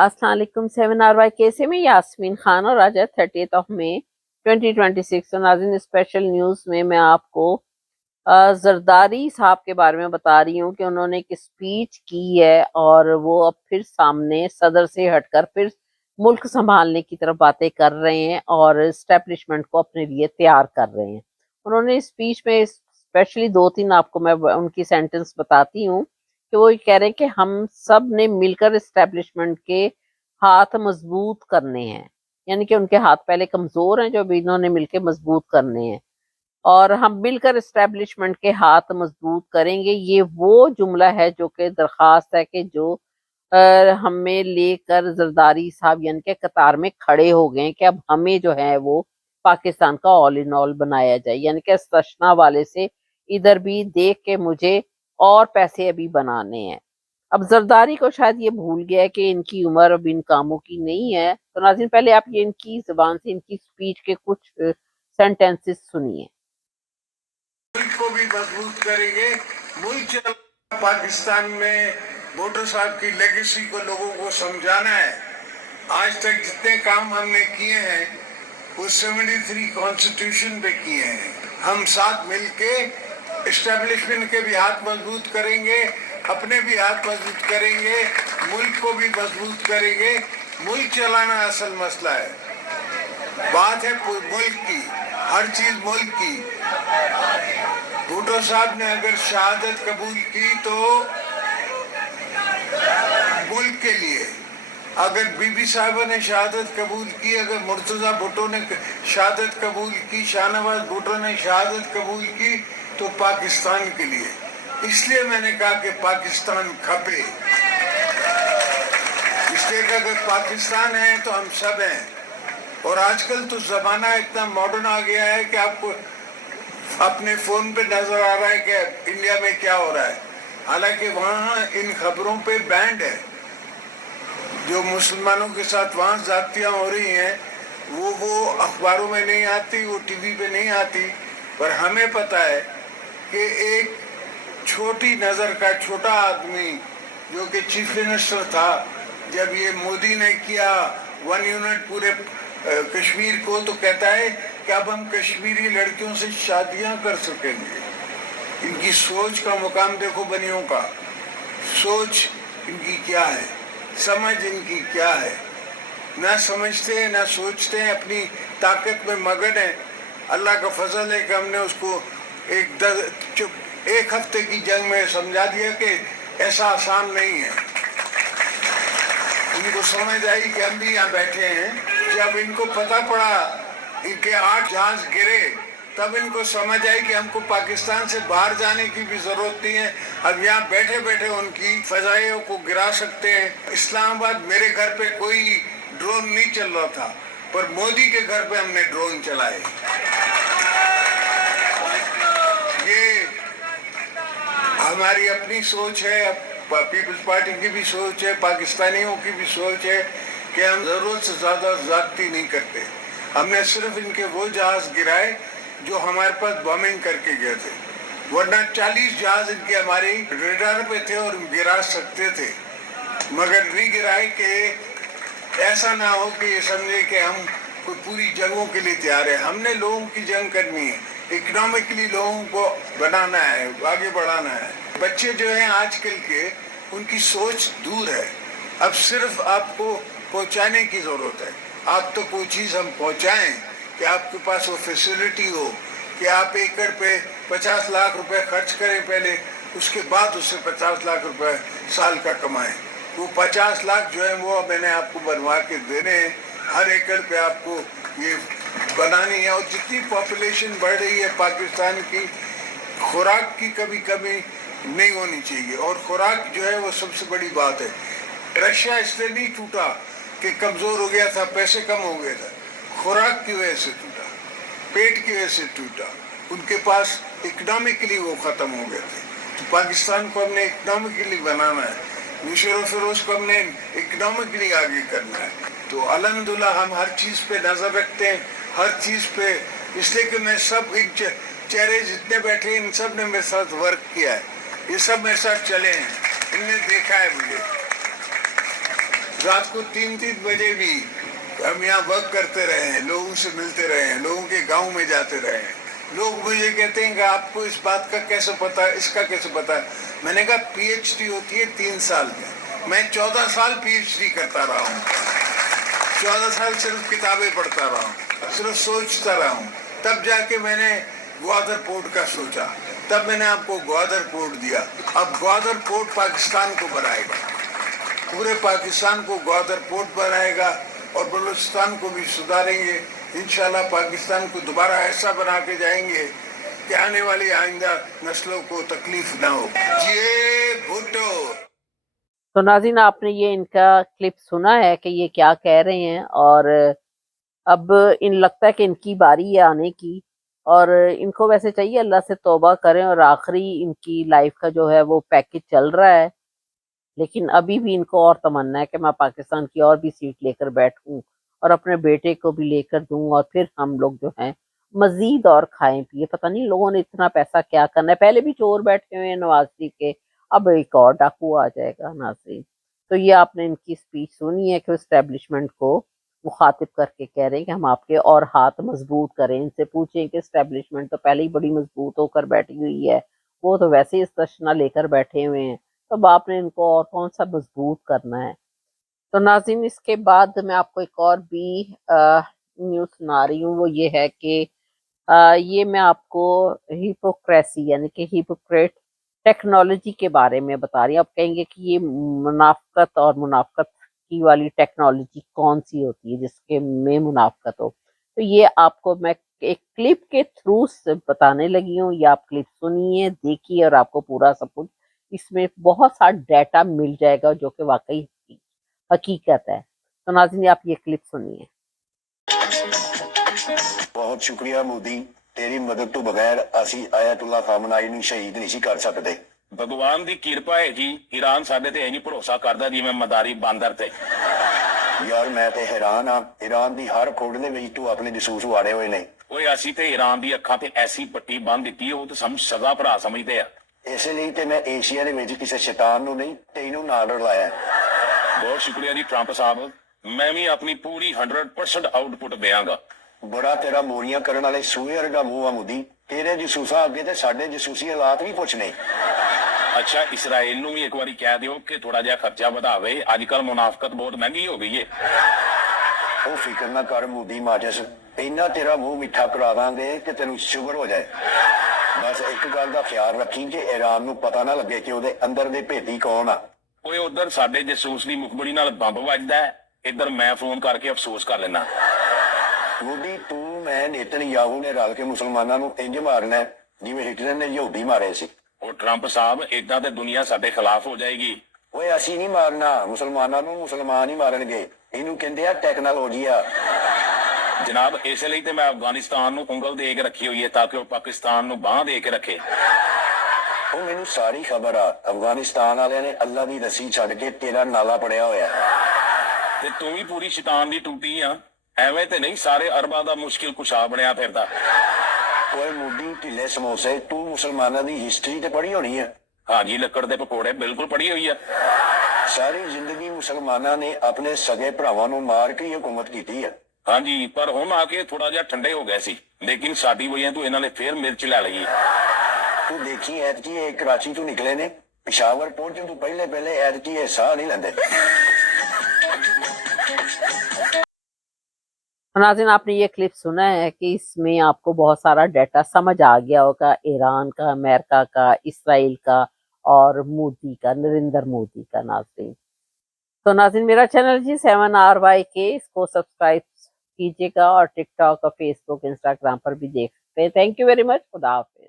अस्सलाम वालेकुम। 7 RY कैसे में यास्मीन खान और आज 30 मई 2026। तो नाज़रीन, स्पेशल न्यूज़ में मैं आपको जरदारी साहब के बारे में बता रही हूँ कि उन्होंने एक स्पीच की है और वो अब फिर सामने सदर से हटकर फिर मुल्क संभालने की तरफ बातें कर रहे हैं और एस्टेब्लिशमेंट को अपने लिए तैयार कर रहे हैं। उन्होंने स्पीच में स्पेशली 2-3 आपको मैं उनकी सेंटेंस बताती हूँ कि वो ये कह रहे हैं कि हम सब ने मिलकर एस्टेब्लिशमेंट के हाथ मजबूत करने हैं, यानी कि उनके हाथ पहले कमजोर हैं जो अभी इन्होंने मिलकर मजबूत करने हैं और हम मिलकर एस्टेब्लिशमेंट के हाथ मजबूत करेंगे। ये वो जुमला है जो कि दरखास्त है कि जो हमें लेकर जरदारी साहब यानी कि कतार में खड़े हो गए हैं कि अब हमें जो है वो पाकिस्तान का ऑल इन ऑल बनाया जाए, यानी कि सशना वाले से इधर भी देख के मुझे और पैसे अभी बनाने हैं। अब जरदारी को शायद ये भूल गया है कि इनकी उम्र अब इन कामों की नहीं है। तो नाज़रीन, पहले आप ये इनकी जुबान से इनकी स्पीच के कुछ सेंटेंसेस सुनिए। मुल्क को भी मजबूत करेंगे। मुल्क चला पाकिस्तान में भुट्टो साहब की लेगेसी को लोगों को समझाना है। आज तक जितने काम हमने किए हैं वो 73 कॉन्स्टिट्यूशन पे किए हैं। हम साथ मिलके एस्टेब्लिशमेंट के भी हाथ मजबूत करेंगे, अपने भी हाथ मजबूत करेंगे, मुल्क को भी मजबूत करेंगे। मुल्क चलाना असल मसला है। बात है मुल्क की, हर चीज मुल्क की। भुट्टो साहब ने अगर शहादत कबूल की तो मुल्क के लिए, अगर बीबी साहबा ने शहादत कबूल की, अगर मुर्तजा भुट्टो ने शहादत कबूल की, शाहनवाज भुट्टो ने शहादत कबूल की, तो पाकिस्तान के लिए। इसलिए मैंने कहा कि पाकिस्तान खपे, इसलिए कि अगर पाकिस्तान है तो हम सब हैं। और आजकल तो जमाना इतना मॉडर्न आ गया है कि आपको अपने फोन पे नजर आ रहा है कि इंडिया में क्या हो रहा है, हालांकि वहाँ इन खबरों पे बैंड है। जो मुसलमानों के साथ वहाँ जातियाँ हो रही हैं वो अखबारों में नहीं आती, वो टीवी पे नहीं आती, पर हमें पता है कि एक छोटी नज़र का छोटा आदमी जो कि चीफ मिनिस्टर था, जब ये मोदी ने किया 1 यूनिट पूरे कश्मीर को, तो कहता है कि अब हम कश्मीरी लड़कियों से शादियां कर सकेंगे। इनकी सोच का मुकाम देखो, बनियों का सोच इनकी क्या है, समझ इनकी क्या है। ना समझते हैं ना सोचते हैं, अपनी ताकत में मगन है। अल्लाह का फजल है कि हमने उसको एक हफ्ते की जंग में समझा दिया कि ऐसा आसान नहीं है। इनको समझ आई कि हम भी यहाँ बैठे हैं। जब इनको पता पड़ा, इनके 8 जहाज गिरे, तब इनको समझ आई कि हमको पाकिस्तान से बाहर जाने की भी जरूरत नहीं है, अब यहाँ बैठे बैठे उनकी फजाइयों को गिरा सकते हैं। इस्लामाबाद मेरे घर पे कोई ड्रोन नहीं चल रहा था, पर मोदी के घर पे हमने ड्रोन चलाए। ये हमारी अपनी सोच है, पीपल्स पार्टी की भी सोच है, पाकिस्तानियों की भी सोच है कि हम जरूरत से ज्यादा ज्यादती नहीं करते। हमने सिर्फ इनके वो जहाज गिराए जो हमारे पास बॉम्बिंग करके गए थे, वरना 40 जहाज इनके हमारे रेडार पे थे और गिरा सकते थे, मगर नहीं गिराए कि ऐसा ना हो कि ये समझे कि हम कोई पूरी जंगों के लिए तैयार है। हमने लोगों की जंग करनी है, इकोनॉमिकली लोगों को बनाना है, आगे बढ़ाना है। बच्चे जो हैं आजकल के, उनकी सोच दूर है। अब सिर्फ आपको पहुंचाने की जरूरत है। आप तो कोई चीज हम पहुंचाएं कि आपके पास वो फैसिलिटी हो कि आप एकड़ पे 50 लाख रुपए खर्च करें पहले, उसके बाद उससे 50 लाख रुपए साल का कमाएं। वो 50 लाख जो है वो मैंने आपको बनवा के देने हैं। हर एकड़ पे आपको ये बनानी है। और जितनी पॉपुलेशन बढ़ रही है पाकिस्तान की, खुराक की कभी कमी नहीं होनी चाहिए, और खुराक जो है वो सबसे बड़ी बात है। रशिया इसलिए नहीं टूटा कि कमजोर हो गया था, पैसे कम हो गए था, खुराक की वजह से टूटा, पेट की वजह से टूटा। उनके पास इकोनॉमिकली वो खत्म हो गए थे। तो पाकिस्तान को हमने इकोनॉमिकली बनाना है, मुशर्रफ फिरोज को हमने इकोनॉमिकली आगे करना है। तो अल्हम्दुलिल्लाह हम हर चीज पे नजर रखते हैं, हर चीज पे, इसलिए कि मैं सब इन चेहरे जितने बैठे इन सब ने मेरे साथ वर्क किया है, ये सब मेरे साथ चले हैं, इनने देखा है मुझे। रात को 3-3 बजे भी हम यहाँ वर्क करते रहे हैं, लोगों से मिलते रहे हैं, लोगों के गांव में जाते रहे हैं। लोग मुझे कहते हैं कि आपको इस बात का कैसे पता है, इसका कैसे पता है। मैंने कहा पीएचडी होती है 3 साल में, मैं 14 साल पीएचडी करता रहा हूँ, 14 साल सिर्फ किताबें पढ़ता रहा हूँ, सिर्फ सोचता रहा हूँ। तब जाके मैंने ग्वादर पोर्ट का सोचा, तब मैंने आपको ग्वादर पोर्ट दिया। अब ग्वादर पोर्ट पाकिस्तान को बनाएगा, पूरे पाकिस्तान को ग्वादर पोर्ट बनाएगा और बलूचिस्तान को भी सुधारेंगे। इंशाल्लाह पाकिस्तान को दोबारा ऐसा बना के जाएंगे कि आने वाली आइंदा नस्लों को तकलीफ ना हो। ये भुट्टो। तो नाज़रीन, आपने ये इनका क्लिप सुना है कि ये क्या कह रहे हैं, और अब इन लगता है कि इनकी बारी है आने की, और इनको वैसे चाहिए अल्लाह से तौबा करें, और आखिरी इनकी लाइफ का जो है वो पैकेज चल रहा है, लेकिन अभी भी इनको और तमन्ना है कि मैं पाकिस्तान की और भी सीट लेकर बैठूं और अपने बेटे को भी लेकर दूं, और फिर हम लोग जो हैं मजीद और खाएं पिए। पता नहीं लोगों ने इतना पैसा क्या करना है, पहले भी चोर बैठे हुए हैं नवाज शरीफ के, अब एक और डाकू आ जाएगा। नाज़रीन, तो ये आपने इनकी स्पीच सुनी है कि इस्टेब्लिशमेंट को मुखातिब करके कह रहे हैं कि हम आपके और हाथ मजबूत करें। इनसे पूछें कि इस्टेब्लिशमेंट तो पहले ही बड़ी मजबूत होकर बैठी हुई है, वो तो वैसे ही तशना लेकर बैठे हुए हैं, तो आपने इनको और कौन सा मजबूत करना है। तो नाज़रीन, इसके बाद मैं आपको एक और भी न्यूज़ सुना रही हूँ, वो ये है कि ये मैं आपको हिपोक्रेसी यानी कि हिपोक्रेट टेक्नोलॉजी के बारे में बता रही हूँ। आप कहेंगे कि ये मुनाफकत और मुनाफकत की वाली टेक्नोलॉजी कौन सी होती है जिसके में मुनाफकत हो। तो ये आपको मैं एक क्लिप के थ्रू से बताने लगी हूँ, ये आप क्लिप सुनिए, देखिए, और आपको पूरा सब कुछ इसमें बहुत सारा डाटा मिल जाएगा जो कि वाकई हकीकत है। तो नाज़रीन, आप ये क्लिप सुनिए। ਬਹੁਤ ਸ਼ੁਕਰੀਆ ਮੋਦੀ, ਤੇਰੀ ਮਦਦ ਤੋਂ ਬਗੈਰ ਅਸੀਂ ਆਇਤੁੱਲਾ ਖਾਮਨਾਈ ਨੂੰ ਸ਼ਹੀਦ ਨਹੀਂ ਸੀ ਕਰ ਸਕਦੇ। ਭਗਵਾਨ ਦੀ ਕਿਰਪਾ ਹੈ ਜੀ, ਈਰਾਨ ਸਾਡੇ ਤੇ ਇੰਨੀ ਭਰੋਸਾ ਕਰਦਾ ਜਿਵੇਂ ਮਦਾਰੀ ਬਾਂਦਰ ਤੇ। ਯਾਰ ਮੈਂ ਤੇ ਹੈਰਾਨ ਆ, ਈਰਾਨ ਦੀ ਹਰ ਖੋੜ ਦੇ ਵਿੱਚ ਤੂੰ ਆਪਣੇ ਜਸੂਸ ਵਾੜੇ ਹੋਏ ਨੇ। ਓਏ ਅਸੀਂ ਤੇ ਈਰਾਨ ਦੀ ਅੱਖਾਂ ਤੇ ਐਸੀ ਪੱਟੀ ਬੰਨ ਦਿੱਤੀ, ਉਹ ਤਾਂ ਸਾਨੂੰ ਸਦਾ ਭਰਾ ਸਮਝਦੇ ਆ। ਇਸੇ ਲਈ ਤੇ ਮੈਂ ਏਸ਼ੀਆ ਦੇ ਵਿੱਚ ਕਿਸੇ ਸ਼ੈਤਾਨ ਨੂੰ ਨਹੀਂ ਤੈਨੂੰ ਨਾਲ ਰਲਾਇਆ। ਬਹੁਤ ਸ਼ੁਕਰੀਆ ਜੀ ਟਰੰਪ ਸਾਹਿਬ, ਮੈਂ ਵੀ ਆਪਣੀ ਪੂਰੀ 100% ਆਊਟਪੁੱਟ ਦਿਆਂਗਾ। ਬੜਾ ਤੇਰਾ ਮੋਰੀਆਂ ਕਰਨ ਵਾਲੇ ਸੂਏ ਵਰਗਾ ਮੂੰਹ ਆ ਮੋਦੀ, ਤੇਰੇ ਜਸੂਸਾਂ ਅੱਗੇ ਤੇ ਸਾਡੇ ਜਸੂਸੀ ਹਾਲਾਤ ਵੀ ਪੁੱਛਨੇ। ਅੱਛਾ, ਇਸਰਾਈਲ ਨੂੰ ਵੀ ਇੱਕ ਵਾਰੀ ਕਹਿ ਦਿਓ ਕਿ ਥੋੜਾ ਜਿਹਾ ਖਰਚਾ ਵਧਾਵੇ, ਅੱਜ ਕੱਲ ਮੁਨਾਫਕਤ ਬਹੁਤ ਮਹਿੰਗੀ ਹੋ ਗਈ ਏ। ਉਹ ਫਿਕਰ ਨਾ ਕਰ ਮੋਦੀ ਮਾਜਸ, ਇੰਨਾ ਤੇਰਾ ਮੂੰਹ ਮਿੱਠਾ ਕਰਾ ਦਾਂਗੇ ਕਿ ਤੈਨੂੰ ਸ਼ੂਗਰ ਹੋ ਜਾਏ। ਬਸ ਇੱਕ ਗੱਲ ਦਾ ਖਿਆਲ ਰੱਖੀ ਕਿ ਈਰਾਨ ਨੂੰ ਪਤਾ ਨਾ ਲੱਗੇ ਕਿ ਉਹਦੇ ਅੰਦਰ ਦੇ ਭੇਦੀ ਕੌਣ ਆ। ਓਏ ਉਧਰ ਸਾਡੇ ਜਸੂਸ ਦੀ ਮੁਖਬਰੀ ਨਾਲ ਬੰਬ ਵੱਜਦਾ, ਇੱਧਰ ਮੈਂ ਫੋਨ ਕਰਕੇ ਅਫਸੋਸ ਕਰ ਲੈਣਾ। ਮੋਦੀ ਤੂੰ ਮੈਂ ਨੇਤਨਯਾਹੂ ਨੇ ਰਲ ਕੇ ਮੁਸਲਮਾਨਾਂ ਨੂੰ ਇੰਜ ਮਾਰਨਾ ਜਿਵੇਂ ਹਿਟਲਰ ਨੇ ਯਹੂਦੀ ਮਾਰੇ ਸੀ। ਉਹ ਟਰੰਪ ਸਾਹਿਬ, ਏਦਾਂ ਤੇ ਦੁਨੀਆ ਸਾਡੇ ਖਿਲਾਫ ਹੋ ਜਾਏਗੀ। ਓਏ ਅਸੀਂ ਨਹੀਂ ਮਾਰਨਾ, ਮੁਸਲਮਾਨਾਂ ਨੂੰ ਮੁਸਲਮਾਨ ਹੀ ਮਾਰਨਗੇ। ਇਹਨੂੰ ਕਹਿੰਦੇ ਆ ਟੈਕਨੋਲੋਜੀ ਆ। ਜਨਾਬ, ਇਸੇ ਲਈ ਤੇ ਮੈਂ ਅਫਗਾਨਿਸਤਾਨ ਨੂੰ ਉਂਗਲ ਦੇ ਕੇ ਰੱਖੀ ਹੋਈ ਹੈ ਤਾਂ ਕਿ ਉਹ ਪਾਕਿਸਤਾਨ ਨੂੰ ਬਾਂਹ ਦੇ ਕੇ ਰੱਖੇ। ਉਹ ਮੈਨੂੰ ਸਾਰੀ ਖਬਰ ਆ, ਅਫਗਾਨਿਸਤਾਨ ਵਾਲਿਆਂ ਨੇ ਅੱਲਾ ਦੀ ਰੱਸੀ ਛੱਡ ਕੇ ਤੇਰਾ ਨਾਲਾ ਪੜਿਆ ਹੋਇਆ। ਤੇ ਤੂੰ ਵੀ ਪੂਰੀ ਸ਼ੈਤਾਨ ਦੀ ਟੂਟੀ ਆ, ਐਵੇਂ ਤੇ ਨਹੀਂ ਸਾਰੇ ਅਰਬਾਂ ਦਾ ਮੁਸ਼ਕਿਲ ਕੁਸ਼ਾ ਬਣਿਆ ਫਿਰਦਾ। ਓਏ ਮੋਦੀ ਢਿੱਲੇ ਸਮੋਸੇ, ਤੂੰ ਮੁਸਲਮਾਨਾਂ ਦੀ ਹਿਸਟਰੀ ਤੇ ਪੜ੍ਹੀ ਹੋਣੀ ਆ। ਹਾਂਜੀ, ਲੱਕੜ ਦੇ ਪਕੌੜੇ ਬਿਲਕੁਲ ਪੜੀ ਹੋਈ ਆ। ਸਾਰੀ ਜ਼ਿੰਦਗੀ ਮੁਸਲਮਾਨਾਂ ਨੇ ਆਪਣੇ ਸਗੇ ਭਰਾਵਾਂ ਨੂੰ ਮਾਰ ਕੇ ਹਕੂਮਤ ਕੀਤੀ ਆ। ਹਾਂਜੀ, ਪਰ ਹੁਣ ਆ ਕੇ ਥੋੜਾ ਜਿਹਾ ਠੰਡੇ ਹੋ ਗਏ ਸੀ, ਲੇਕਿਨ ਸਾਡੀ ਵਜ੍ਹਾ ਤੋਂ ਇਹਨਾਂ ਨੇ ਫੇਰ ਮਿਰਚ ਲੈ ਲਈ। ਤੂੰ ਦੇਖੀ ਐਤਕੀ ਇਹ ਕਰਾਚੀ ਤੋਂ ਨਿਕਲੇ ਨੇ, ਪਿਸ਼ਾਵਰ ਪਹੁੰਚਣ ਤੋਂ ਪਹਿਲੇ ਐਤਕੀ ਇਹ ਸਾਹ ਨਹੀਂ ਲੈਂਦੇ। नाज़रीन, आपने ये क्लिप सुना है कि इसमें आपको बहुत सारा डाटा समझ आ गया होगा, ईरान का, अमेरिका का, इसराइल का और मोदी का, नरेंद्र मोदी का। नाज़रीन, तो नाज़रीन, मेरा चैनल जी 7RYK, इसको सब्सक्राइब कीजिएगा और टिकटॉक और फेसबुक इंस्टाग्राम पर भी देख सकते हैं। Thank you very much. खुदा हाफिज़।